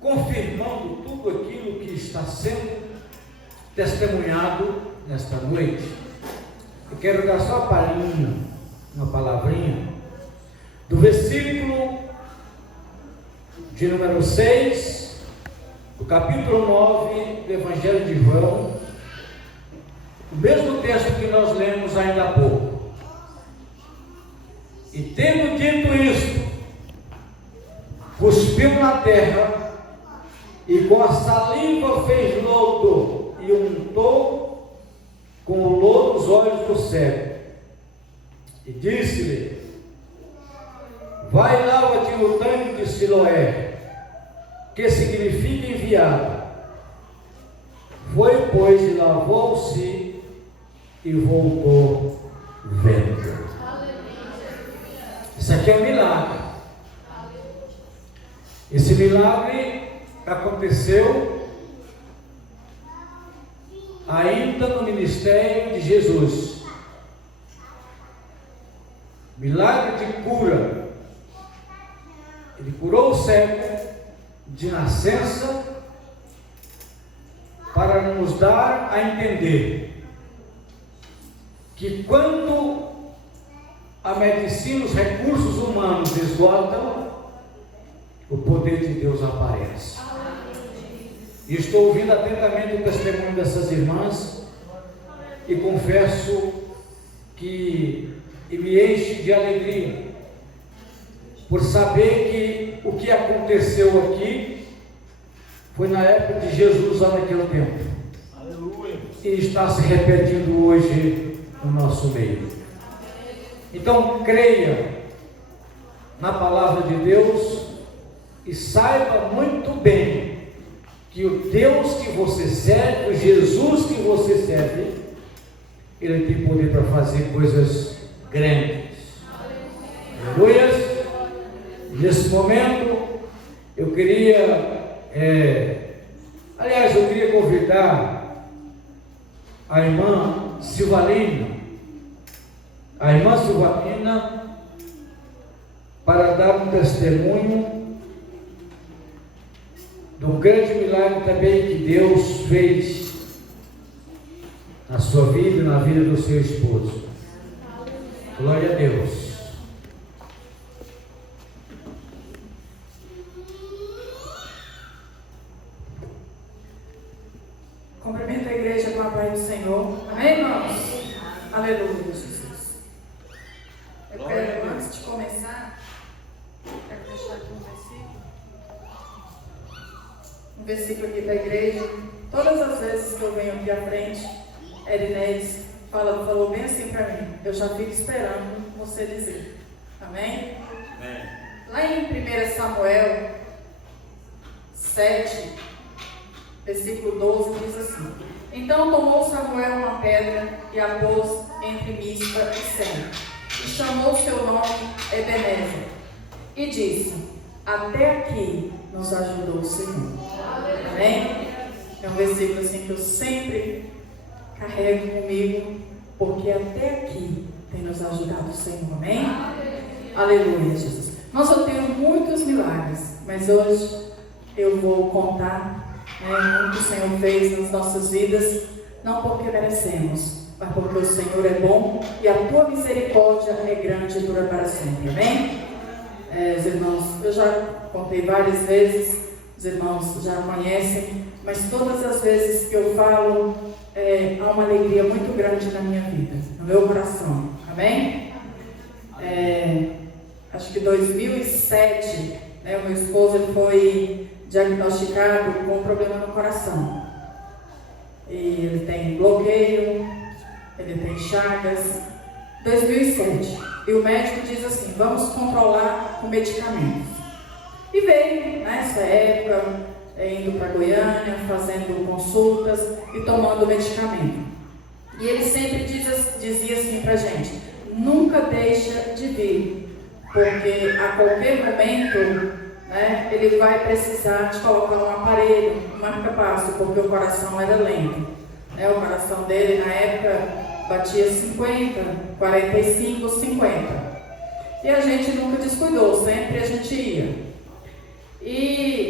confirmando tudo aquilo que está sendo testemunhado nesta noite. Eu quero dar só uma palavrinha do versículo de número 6 do capítulo 9 do Evangelho de João, o mesmo texto que nós lemos ainda há pouco. E tendo dito isto, cuspiu na terra e com a saliva fez lodo e untou com o lodo os olhos do cego e disse-lhe: vai, lava-te no tanque de Siloé, que significa enviado. Foi, pois, e lavou-se e voltou vendo. Isso aqui é um milagre. Esse milagre aconteceu ainda no ministério de Jesus. Milagre de cura. Ele curou o cego de nascença para nos dar a entender que quando a medicina, os recursos humanos esgotam, o poder de Deus aparece. E estou ouvindo atentamente o testemunho dessas irmãs e confesso que me enche de alegria por saber que o que aconteceu aqui foi na época de Jesus, lá naquele tempo. Aleluia. E está se repetindo hoje no nosso meio. Então creia na palavra de Deus e saiba muito bem que o Deus que você serve, o Jesus que você serve, Ele tem poder para fazer coisas grandes. Aleluia. Nesse momento eu queria eu queria convidar a irmã Silvalina para dar um testemunho do grande milagre também que Deus fez na sua vida e na vida do seu esposo. Glória a Deus. Cumprimento a igreja com a paz do Senhor. Amém, irmãos? Aleluia, Jesus. Eu quero, antes de começar, quero deixar aqui um versículo aqui da igreja. Todas as vezes que eu venho aqui à frente, Erinés falou bem assim para mim: eu já fico esperando você dizer. Amém? Amém. Lá em 1 Samuel 7, versículo 12, diz assim: então tomou Samuel uma pedra e a pôs entre Mispa e Sem, e chamou seu nome Ebenezer, e disse: até aqui nos ajudou o Senhor. Amém? É um versículo assim que eu sempre carrego comigo, porque até aqui tem nos ajudado o Senhor. Amém? Aleluia, Jesus. Nós só temos muitos milagres, mas hoje eu vou contar o que o Senhor fez nas nossas vidas, não porque merecemos, mas porque o Senhor é bom e a tua misericórdia é grande e dura para sempre. Amém? Os irmãos, eu já contei várias vezes, os irmãos já conhecem, mas todas as vezes que eu falo, há uma alegria muito grande na minha vida, no meu coração. Amém? Acho que 2007, o meu esposo ele foi diagnosticado com um problema no coração. E ele tem bloqueio, ele tem chagas. 2007. E o médico diz assim: vamos controlar com medicamentos. E veio nessa época, indo para Goiânia, fazendo consultas e tomando medicamento. E ele sempre dizia assim para a gente: nunca deixa de vir, porque a qualquer momento ele vai precisar de colocar um aparelho, um marca-passo, porque o coração era lento. O coração dele na época batia 50, 45, 50. E a gente nunca descuidou, sempre a gente ia.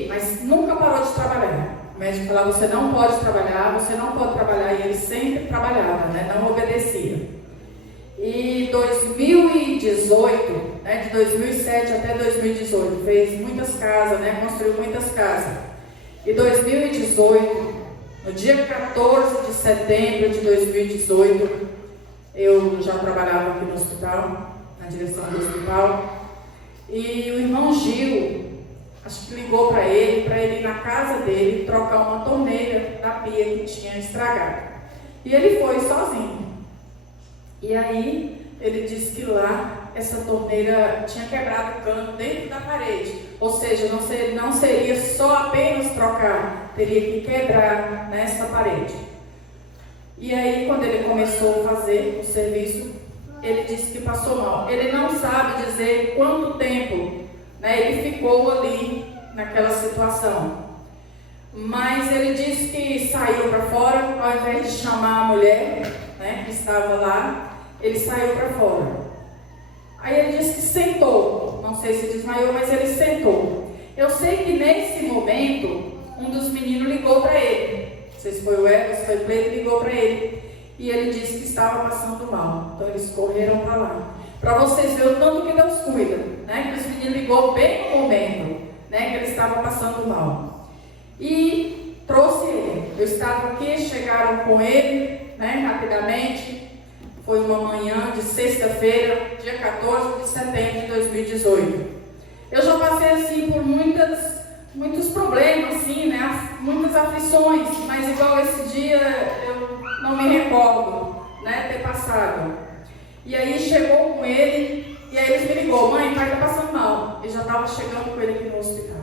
Mas nunca parou de trabalhar. O médico falava, você não pode trabalhar, e ele sempre trabalhava, né? Não obedecia. E 2018, né, de 2007 até 2018, fez muitas casas, né? Construiu muitas casas. E 2018, no dia 14 de setembro de 2018, eu já trabalhava aqui no hospital, na direção do hospital, e o irmão Gil, acho que ligou para ele ir na casa dele trocar uma torneira da pia que tinha estragado. E ele foi sozinho. E aí ele disse que lá essa torneira tinha quebrado o cano dentro da parede. Ou seja, não seria só apenas trocar, teria que quebrar nessa parede. E aí quando ele começou a fazer o serviço, ele disse que passou mal. Ele não sabe dizer quanto tempo, né, ele ficou ali naquela situação. Mas ele disse que saiu para fora, ao invés de chamar a mulher, né, que estava lá, ele saiu para fora. Aí ele disse que sentou, não sei se desmaiou, mas ele sentou. Eu sei que nesse momento, um dos meninos ligou para ele. Não sei se foi o Eco, se foi o Cleito, ligou para ele. E ele disse que estava passando mal. Então eles correram para lá. Para vocês verem o tanto que Deus cuida, né? Que esse menino ligou bem no momento, né, que ele estava passando mal. E trouxe ele. Eu estava aqui, chegaram com ele, né, rapidamente. Foi uma manhã de sexta-feira, dia 14 de setembro de 2018. Eu já passei assim por muitos problemas, assim, né, muitas aflições, mas igual esse dia eu não me recordo, né, ter passado. E aí chegou com ele, e aí ele me ligou, mãe, o pai está passando mal. Eu já estava chegando com ele aqui no hospital.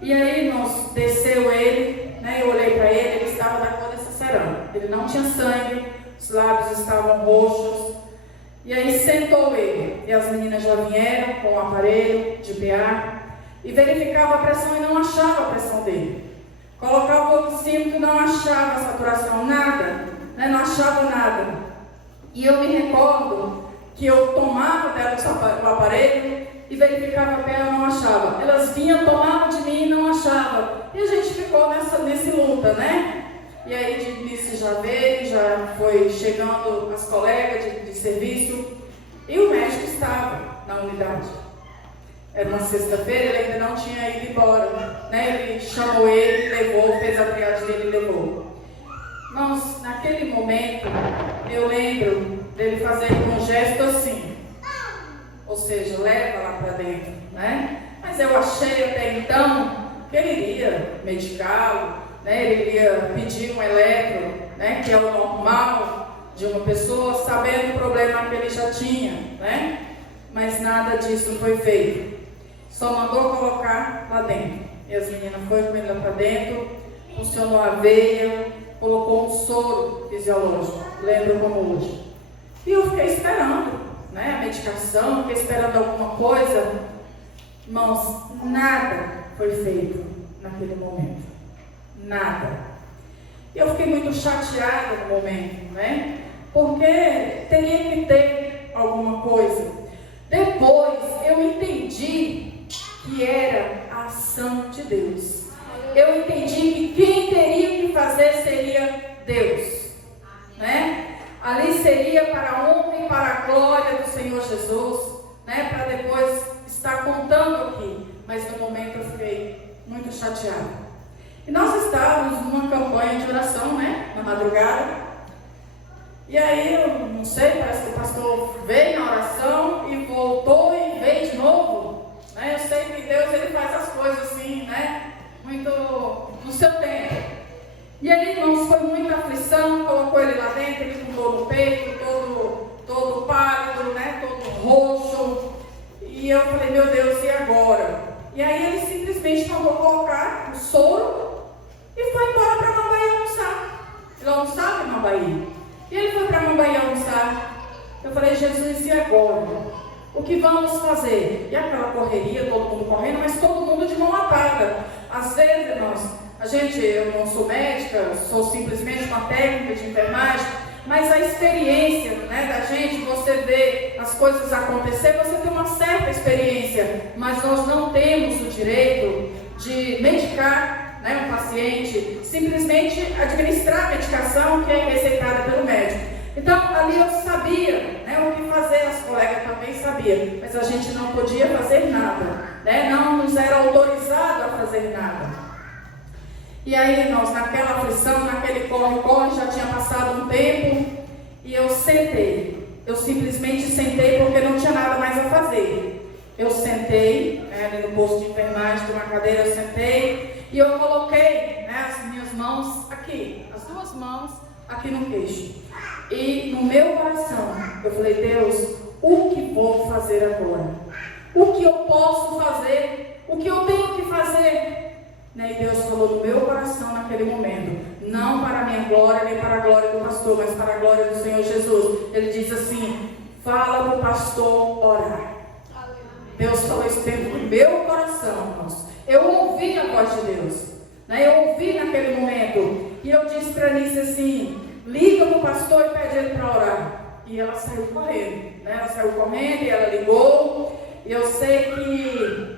E aí, irmãos, desceu ele, né, eu olhei para ele, ele estava da cor dessa cerâmica. Ele não tinha sangue, os lábios estavam roxos. E aí sentou ele, e as meninas já vieram com o aparelho de PA, e verificava a pressão e não achava a pressão dele. Colocava o oxímetro, não achava a saturação, nada, né, não achava nada. E eu me recordo que eu tomava dela o aparelho e verificava a PA, não achava. Elas vinham, tomavam de mim e não achavam. E a gente ficou nesse luta, né? E aí de início já veio, já foi chegando as colegas de serviço. E o médico estava na unidade. Era uma sexta-feira, ele ainda não tinha ido embora, né? Ele chamou ele, levou, fez a triagem dele e levou. Irmãos, naquele momento, eu lembro dele fazer um gesto assim, ou seja, leva lá para dentro, né? Mas eu achei até então que ele iria medicá-lo, né? Ele iria pedir um eletro, né? Que é o normal de uma pessoa, sabendo o problema que ele já tinha, né? Mas nada disso foi feito. Só mandou colocar lá dentro. E as meninas foram com ele lá para dentro, funcionou a veia, colocou um soro fisiológico, lembro como hoje. E eu fiquei esperando, né, a medicação, fiquei esperando alguma coisa. Irmãos, nada foi feito naquele momento. Nada. Eu fiquei muito chateada no momento, né? Porque teria que ter alguma coisa. Depois eu entendi que era a ação de Deus. Eu entendi que quem teria que fazer seria Deus, né? Ali seria para a honra e para a glória do Senhor Jesus, né? Para depois estar contando aqui. Mas no momento eu fiquei muito chateada. E nós estávamos numa campanha de oração, né? Na madrugada. E aí, eu não sei, parece que o pastor veio na oração e voltou e veio de novo, né? Eu sei que Deus, ele faz as coisas assim, né? Muito no seu tempo. E aí, irmãos, foi muita aflição, colocou ele lá dentro, ele com dor no peito, todo pálido, né? Todo roxo. E eu falei, meu Deus, e agora? E aí ele simplesmente mandou colocar o soro e foi embora para Mambaí almoçar. Ele almoçava em Mambaí. E ele foi para Mambaí almoçar. Eu falei, Jesus, e agora? O que vamos fazer? E aquela correria, todo mundo correndo, mas todo mundo de mão atada. Às vezes, irmãos, eu não sou médica, sou simplesmente uma técnica de enfermagem, mas a experiência, né, da gente, você vê as coisas acontecer, você tem uma certa experiência, mas nós não temos o direito de medicar, né, um paciente, simplesmente administrar a medicação que é receitada pelo médico. Então, ali eu sabia, né, o que fazer, as colegas também sabiam, mas a gente não podia fazer nada, né, não nos era autorizado a fazer nada. E aí, irmãos, naquela aflição, naquele corre-corre, já tinha passado um tempo, e eu sentei. Eu simplesmente sentei porque não tinha nada mais a fazer. Eu sentei, ali no posto de enfermagem, de uma cadeira, eu sentei, e eu coloquei, né, as minhas mãos aqui, as duas mãos aqui no queixo. E no meu coração, eu falei, Deus, o que vou fazer agora? O que eu posso fazer? O que eu tenho que fazer? E Deus falou no meu coração naquele momento, não para a minha glória, nem para a glória do pastor, mas para a glória do Senhor Jesus. Ele diz assim, fala para o pastor orar. Deus falou isso dentro do meu coração, irmãos. Eu ouvi a voz de Deus, né? Eu ouvi naquele momento, e eu disse para Alice assim, liga para o pastor e pede ele para orar. E ela saiu correndo, né? Ela saiu correndo e ela ligou, e eu sei que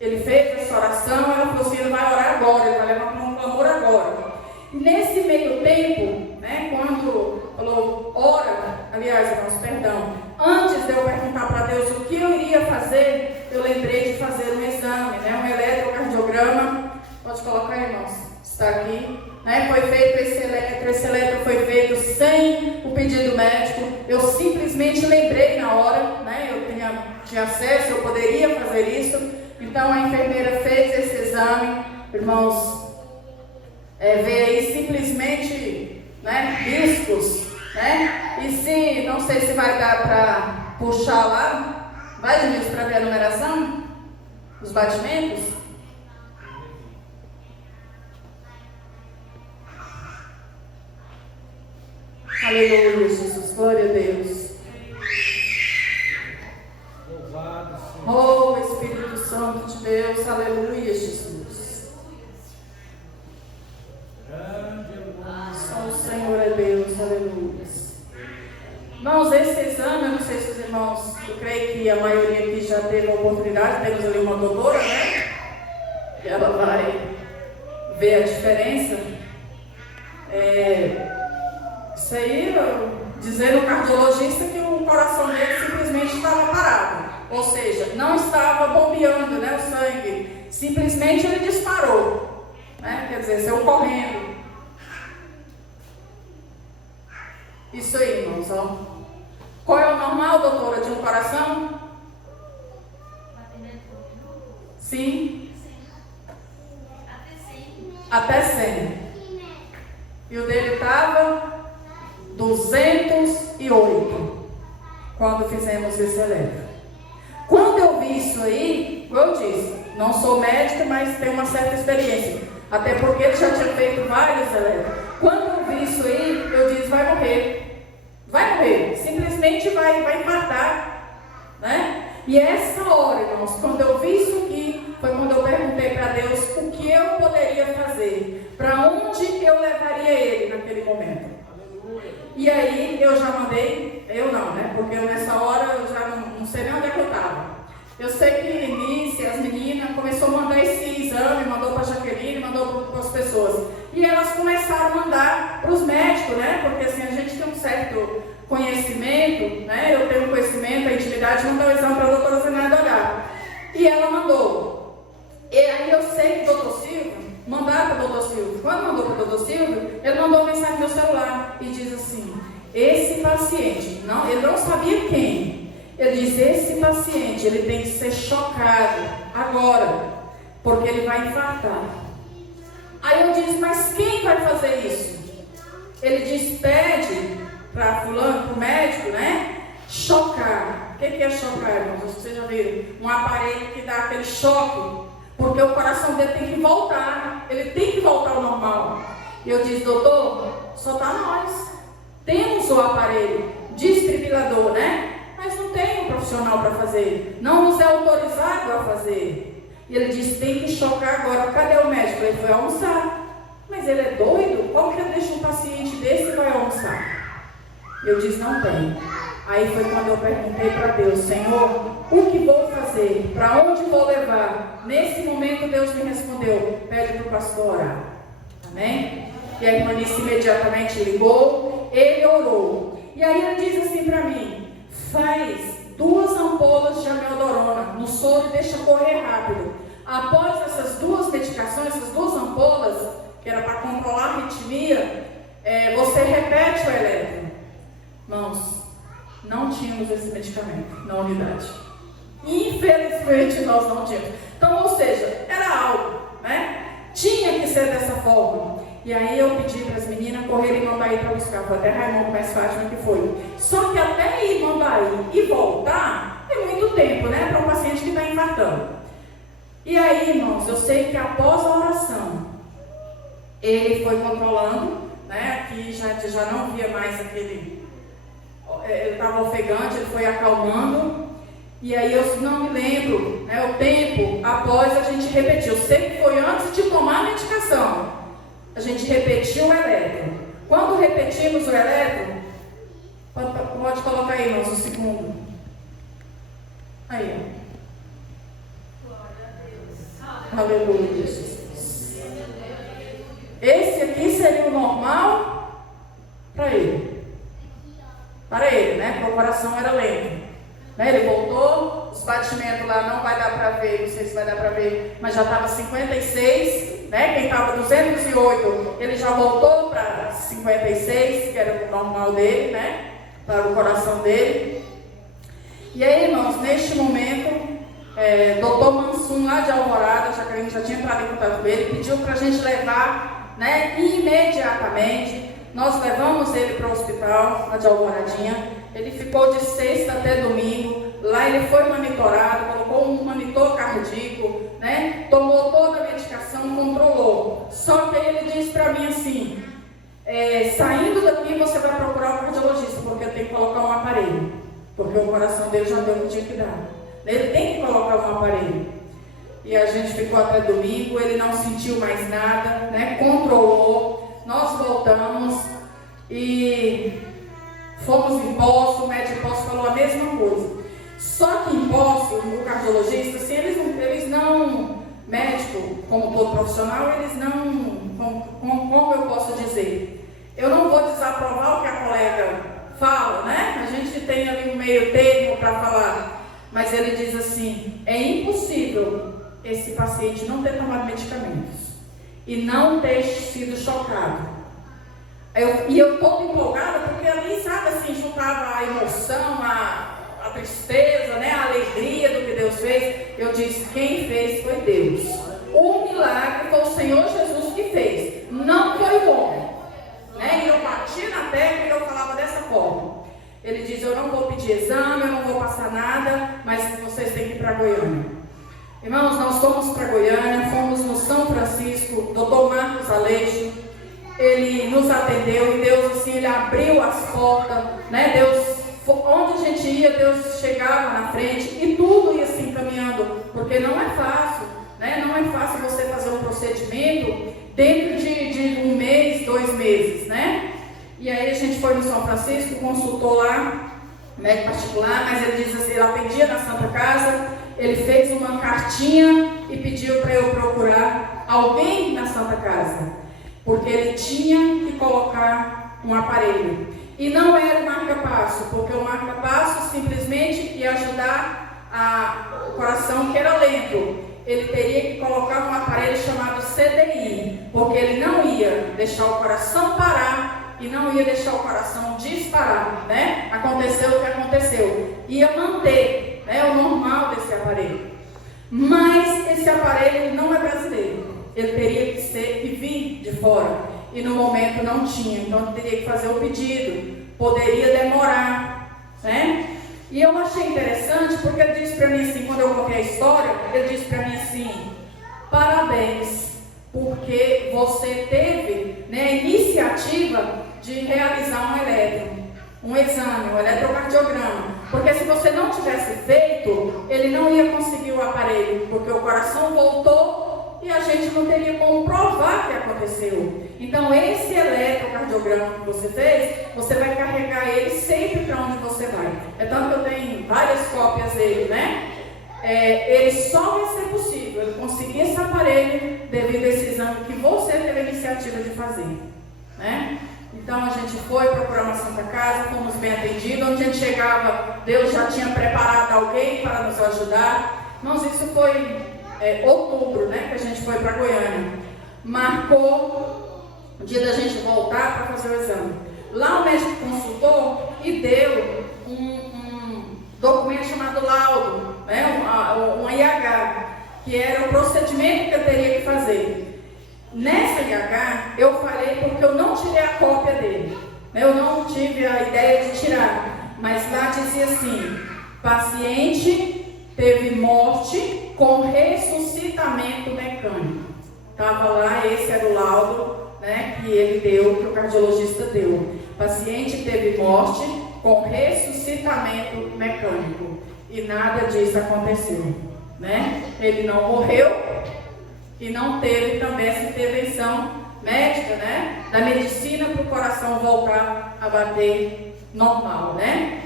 ele fez essa oração, ela falou assim, ele vai orar agora, ele vai levar para um clamor agora. E nesse meio tempo, né, quando falou, ora, aliás, irmãos, perdão, antes de eu perguntar para Deus o que eu iria fazer, eu lembrei de fazer um exame, né, um eletrocardiograma, pode colocar, irmãos, está aqui, né, foi feito esse eletro foi feito sem o pedido médico, eu simplesmente lembrei na hora, né, eu tinha acesso, eu poderia fazer isso. Então a enfermeira fez esse exame, irmãos, vê aí simplesmente, né, riscos, né, e se, não sei se vai dar para puxar lá, vai, Denise, para ver a numeração dos batimentos? Aleluia, Jesus, glória a Deus. Oh, Espírito Santo de Deus, aleluia, Jesus. Só o Senhor é Deus, aleluia. Irmãos, esse exame, eu não sei se os irmãos, eu creio que a maioria aqui já teve a oportunidade, temos ali uma doutora, né? E ela vai ver a diferença. Isso aí, dizendo o cardiologista que o coração dele simplesmente estava parado. Ou seja, não estava bombeando, né, o sangue. Simplesmente ele disparou. Né? Quer dizer, saiu correndo. Isso aí, irmãos. Ó. Qual é o normal, doutora, de um coração? Sim. Até 100. E o dele estava 208. Quando fizemos esse eletro. Quando eu vi isso aí, como eu disse, não sou médica, mas tenho uma certa experiência. Até porque ele já tinha feito vários eletros. Quando eu vi isso aí, eu disse, vai morrer. Vai morrer. Simplesmente vai infartar. Né? E essa hora, irmãos, quando eu vi isso aqui, foi quando eu perguntei para Deus o que eu poderia fazer. Para onde eu levaria ele naquele momento. E aí eu já mandei, eu não, né? Porque nessa hora eu já não sei nem onde é que eu estava. Eu sei que Nice, as meninas, começou a mandar esse exame, mandou para a Jaqueline, mandou para as pessoas. E elas começaram a mandar para os médicos, né? Porque assim, a gente tem um certo conhecimento, né? Eu tenho conhecimento, a intimidade, mandar o exame para a doutora Zenaida olhar. E ela mandou. E aí eu sei que o doutor Silvio, mandaram para o doutor Silvio. Quando mandou para o doutor Silvio, ele mandou uma mensagem no meu celular e diz assim, esse paciente, não, ele não sabia quem. Ele diz, esse paciente, ele tem que ser chocado agora, porque ele vai infartar. Aí eu disse, mas quem vai fazer isso? Ele diz, pede para fulano, para o médico, né? Chocar. O que é chocar, irmãos? Vocês já viram? Um aparelho que dá aquele choque, porque o coração dele tem que voltar. Ele tem que voltar ao normal. E eu disse, doutor, só está nós. Temos o aparelho desfibrilador, né? Mas não tem um profissional para fazer. Não nos é autorizado a fazer. E ele disse, tem que chocar agora. Cadê o médico? Ele foi almoçar. Mas ele é doido? Como que ele deixa um paciente desse e vai almoçar? Eu disse, não tem. Aí foi quando eu perguntei para Deus, Senhor, o que vou fazer? Para onde vou levar? Nesse momento Deus me respondeu, pede para o pastor orar. Amém? E a irmã Nice imediatamente ligou, ele orou. E aí ele diz assim para mim, faz 2 ampolas de amiodarona no soro e deixa correr rápido. Após essas 2 medicações, essas 2 ampolas, que era para controlar a arritmia, você repete o eletro. Irmãos, não tínhamos esse medicamento na unidade. Infelizmente nós não tínhamos. Então, ou seja, era algo, né? Tinha que ser dessa forma. E aí eu pedi para as meninas correrem em Mambaí para buscar. Foi até Raimundo mais Fátima que foi. Só que até ir em Mambaí e voltar é muito tempo, né? Para um paciente que está infartando. E aí, irmãos, eu sei que após a oração, ele foi controlando, né? Que já não via mais aquele... Ele estava ofegante, ele foi acalmando. E aí eu não me lembro, né, o tempo após a gente repetiu. Eu sei que foi antes de tomar a medicação. A gente repetiu o eletro. Quando repetimos o eletro, pode colocar aí, irmãos, o segundo. Aí, ó. Glória a Deus. Aleluia, Jesus. Esse aqui seria o normal para ele. Para ele, né? Porque o coração era lento. Né? Ele voltou, os batimentos lá não vai dar para ver, não sei se vai dar para ver, mas já estava 56, né? Quem estava 208, ele já voltou para 56, que era o normal dele, né? Para o coração dele. E aí, irmãos, neste momento, doutor Mansum, lá de Alvorada, a Jaqueline já tinha entrado em contato com ele, pediu para a gente levar, né? Imediatamente, nós levamos ele para o hospital, lá de Alvoradinha. Ele ficou de sexta até domingo. Lá ele foi monitorado, colocou um monitor cardíaco, né? Tomou toda a medicação, controlou. Só que ele disse para mim assim, saindo daqui você vai procurar o cardiologista, porque eu tenho que colocar um aparelho. Porque o coração dele já deu o que tinha que dar. Ele tem que colocar um aparelho. E a gente ficou até domingo, ele não sentiu mais nada, né? Controlou. Nós voltamos e... fomos em Poço, o médico de Poço falou a mesma coisa. Só que em Poço, o cardiologista, assim, eles não, médico, como todo profissional, eles não, como eu posso dizer? Eu não vou desaprovar o que a colega fala, né? A gente tem ali um meio termo para falar. Mas ele diz assim, é impossível esse paciente não ter tomado medicamentos e não ter sido chocado. E eu estou empolgada porque ali, sabe, assim, juntava a emoção, a tristeza, né, a alegria do que Deus fez. Eu disse, quem fez foi Deus. O milagre foi o Senhor Jesus que fez, não foi o homem. Né? E eu bati na tecla e eu falava dessa forma. Ele diz, eu não vou pedir exame, eu não vou passar nada, mas vocês têm que ir para Goiânia. Irmãos, nós fomos para Goiânia, fomos no São Francisco, doutor Marcos Aleixo. Ele nos atendeu e Deus, assim, Ele abriu as portas, né? Deus, onde a gente ia, Deus chegava na frente e tudo ia se encaminhando, porque não é fácil, né? Não é fácil você fazer um procedimento dentro de 1 mês, 2 meses, né? E aí a gente foi no São Francisco, consultou lá, médico particular, mas ele diz assim, ele atendia na Santa Casa, ele fez uma cartinha e pediu para eu procurar alguém na Santa Casa. Porque ele tinha que colocar um aparelho. E não era o marca-passo, porque o marca-passo simplesmente ia ajudar o coração que era lento. Ele teria que colocar um aparelho chamado CDI, porque ele não ia deixar o coração parar e não ia deixar o coração disparar, né? Aconteceu o que aconteceu. Ia manter, né, o normal desse aparelho. Mas esse aparelho não é brasileiro. Ele teria que vir de fora. E no momento não tinha. Então ele teria que fazer o pedido. Poderia demorar, né? E eu achei interessante porque ele disse para mim assim, quando eu contei a história, ele disse para mim assim, parabéns, porque você teve, né, a iniciativa de realizar um eletro, um exame, um eletrocardiograma. Porque se você não tivesse feito, ele não ia conseguir o aparelho, porque o coração voltou e a gente não teria como provar que aconteceu. Então, esse eletrocardiograma que você fez, você vai carregar ele sempre para onde você vai. É tanto que eu tenho várias cópias dele, né? Ele só vai ser possível, ele conseguir esse aparelho devido a esse exame que você teve a iniciativa de fazer, né? Então a gente foi procurar uma Santa Casa, fomos bem atendidos. Onde a gente chegava, Deus já tinha preparado alguém para nos ajudar. Mas isso foi outubro, né, que a gente foi para Goiânia. Marcou o dia da gente voltar para fazer o exame. Lá o médico consultou e deu um documento chamado laudo, né, um IH, que era o procedimento que eu teria que fazer. Nessa IH, eu falei porque eu não tirei a cópia dele. Eu não tive a ideia de tirar. Mas lá dizia assim: paciente teve morte com ressuscitamento mecânico. Estava lá, esse era o laudo, né, que ele deu, que o cardiologista deu. Paciente teve morte com ressuscitamento mecânico. E nada disso aconteceu, né? Ele não morreu. E não teve também essa intervenção médica, né, da medicina para o coração voltar a bater normal, né?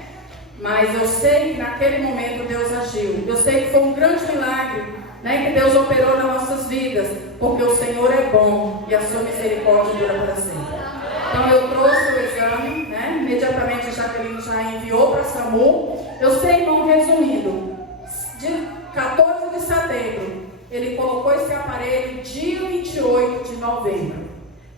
Mas eu sei que naquele momento Deus agiu. Eu sei que foi um grande milagre, né, que Deus operou nas nossas vidas, porque o Senhor é bom e a sua misericórdia dura para sempre. Então eu trouxe o exame, né? Imediatamente a Jaqueline já enviou para a SAMU. Eu sei, irmão, resumindo, de 14 de setembro, ele colocou esse aparelho dia 28 de novembro.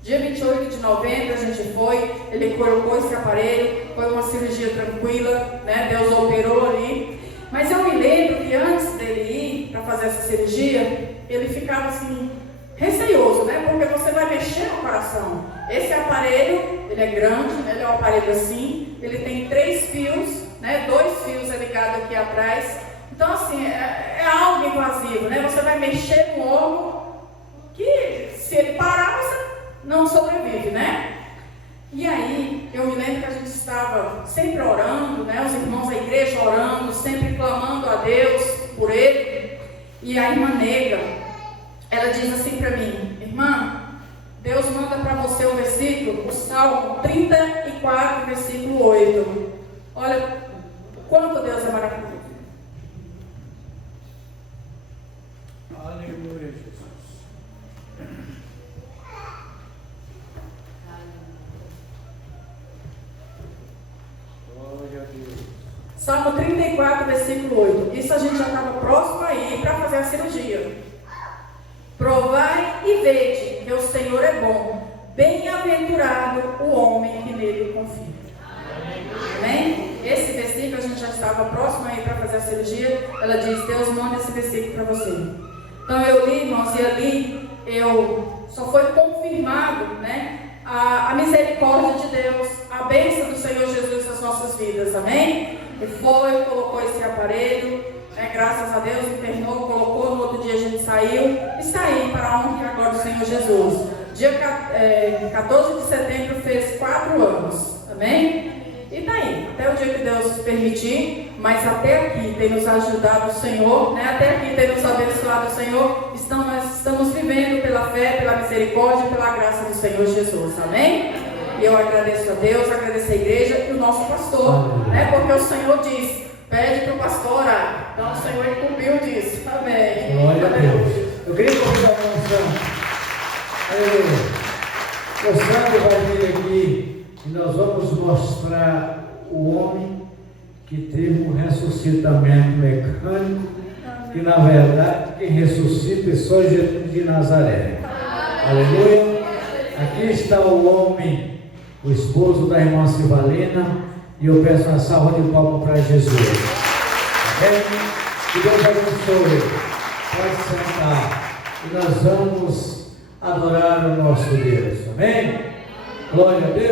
Dia 28 de novembro a gente foi, ele colocou esse aparelho, foi uma cirurgia tranquila, né? Deus operou ali. Mas eu me lembro que antes dele ir para fazer essa cirurgia, ele ficava assim, receioso, né? Porque você vai mexer no coração. Esse aparelho, ele é grande, né? Ele é um aparelho assim, ele tem 3 fios, né? 2 fios ligados aqui atrás. Então, assim, é algo invasivo, né? Você vai mexer no órgão que, se ele parar, você não sobrevive, né? E aí, eu me lembro que a gente estava sempre orando, né? Os irmãos da igreja orando, sempre clamando a Deus por ele. E a irmã Negra, ela diz assim para mim: irmã, Deus manda para você o versículo, o Salmo 34, versículo 8. Olha, quanto Deus é maravilhoso. Aleluia, Jesus. Glória a Deus. Salmo 34, versículo 8. Isso a gente já estava próximo aí para fazer a cirurgia. Provai e vede que o Senhor é bom. Bem-aventurado o homem que nele confia. Amém? Esse versículo a gente já estava próximo aí para fazer a cirurgia. Ela diz: Deus manda esse versículo para você. Então eu li, irmãos, e ali só foi confirmado, né, a misericórdia de Deus, a bênção do Senhor Jesus nas nossas vidas, amém? E colocou esse aparelho, né, graças a Deus, internou, colocou, no outro dia a gente saiu, e saí para a honra e a glória do Senhor Jesus. Dia 14 de setembro fez 4 anos, amém? E está aí, até o dia que Deus permitir, mas até aqui tem nos ajudado o Senhor, né? Até aqui tem nos abençoado o Senhor. Nós estamos vivendo pela fé, pela misericórdia e pela graça do Senhor Jesus, amém? E eu agradeço a Deus, agradeço a igreja e o nosso pastor, né? Porque o Senhor diz: pede para o pastor orar. Então o Senhor incumbiu disso, amém? Glória a Deus. Eu queria convidar a moção. O Sandro vai vir aqui. E nós vamos mostrar o homem que teve um ressuscitamento mecânico, que na verdade quem ressuscita é só Jesus de Nazaré. Aleluia! Aqui está o homem, o esposo da irmã Silvalina, e eu peço uma salva de palmas para Jesus. Amém? Que Deus abençoe. Pode sentar. E nós vamos adorar o nosso Deus. Amém? Glória a Deus.